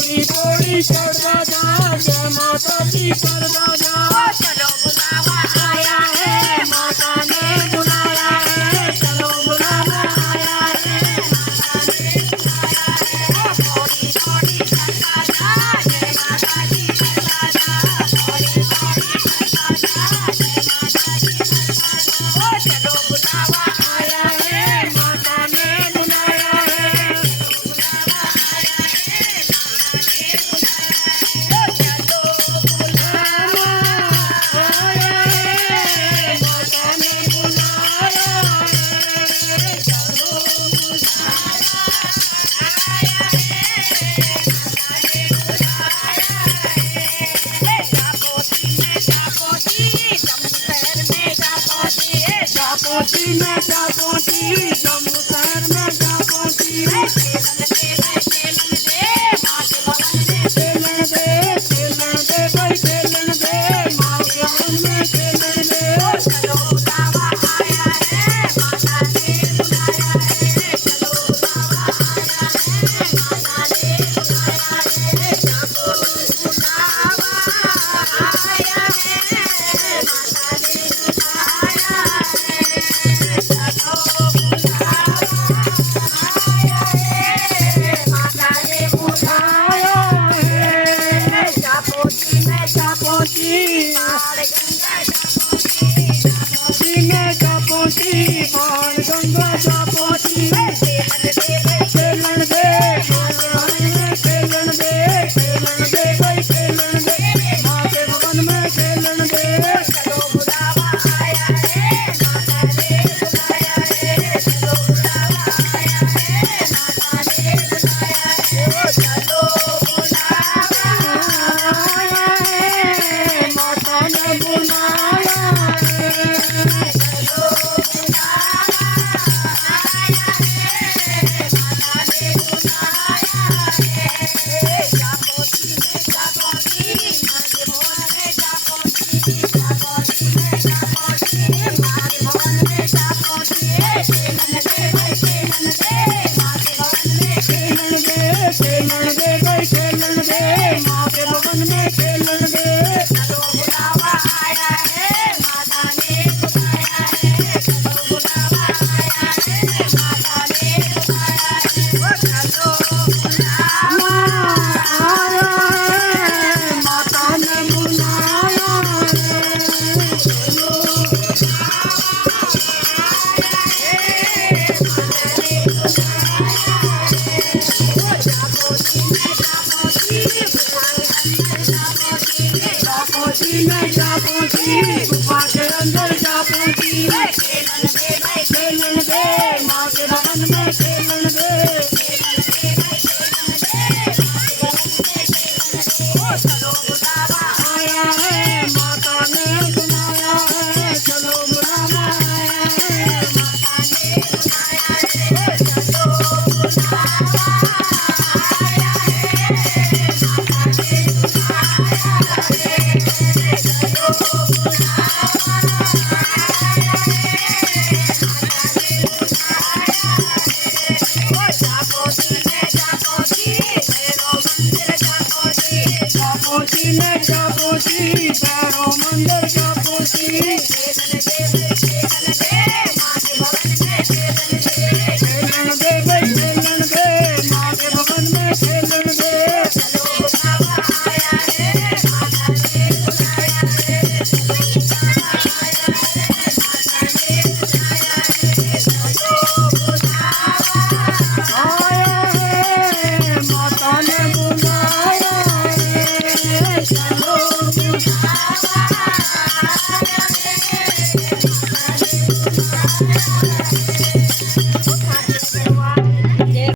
थोड़ी थोड़ी करदा जा, जय माता दी करदा जा। चलो बुलावा आया है, माता ने बुलाया है। चलो बुलावा आया है, माता ने बुलाया है। थोड़ी थोड़ी करदा जा, जय माता दी करदा जा। थोड़ी थोड़ी करदा जा, जय माता दी करदा जा। चलो बुलावा आया है, माता ने बुलाया है। बुलावा आया है, माता ने बुलाया है। चलो बुलावा आया है, माता ने बुलाया है। चलो बुलावा आया है, माता ने बुलाया है। जापोती में जापोती, जम्मू शहर में जापोती है। जापोती में जापोती, जम्मू शहर में जापोती। खेलन दे माँ के भवन में। खेलन दे भाई खेलन दे, माँ के भवन में खेलन दे। चलो बुलावा आया है, माता ने बुलाया है। चलो बुलावा आया है, माता ने बुलाया है। जाको बुलावा आया है, माता ने बुलाया है। चलो बुलावा आया है, माता ने बुलाया है। जापोती में जापोती, बाण गंगा जापोती, जापोती में जापोती, बाण गंगा जापोती। खेलन दे खेलन दे, खेलन दे भाई खेलन दे, माँ के भवन में खेलन दे। चलो बुलावा आया है, माता ने बुलाया है। चलो बुलावा आया है, माता ने बुलाया है। चलो बुलावा आया है, माता ने बुलाया है। चलो बुलावा आया है, माता ने बुलाया है। जापोती में जापोती, माँ के भवन में जापोती। जापोती में जापोती, माँ के भवन में जापोती। खेलन दे भाई खेलन दे, माँ के भवन में। खेलन दे भाई खेलन दे, माँ के भवन में खेलन दे। चलो बुलावा आया है, माता ने बुलाया है। चलो बुलावा आया है, माता ने बुलाया है। चलो बुलावा आया है, माता ने बुलाया है। चलो जापोती में जापोती, गुफा के अंदर जापोती। खेलन दे, माँ के भवन में खेलन दे। चलो बुलावा आया है, माता ने बुलाया है। चलो बुलावा आया है, माता ने बुलाया है। चलो बुलावा आया है, माता ने बुलाया है। चलो बुलावा आया है, माता ने बुलाया है। जापोती में जापोती, भैरव मंदिर जापोती। जापोती में जापोती, भैरव मंदिर जापोती। खेलन दे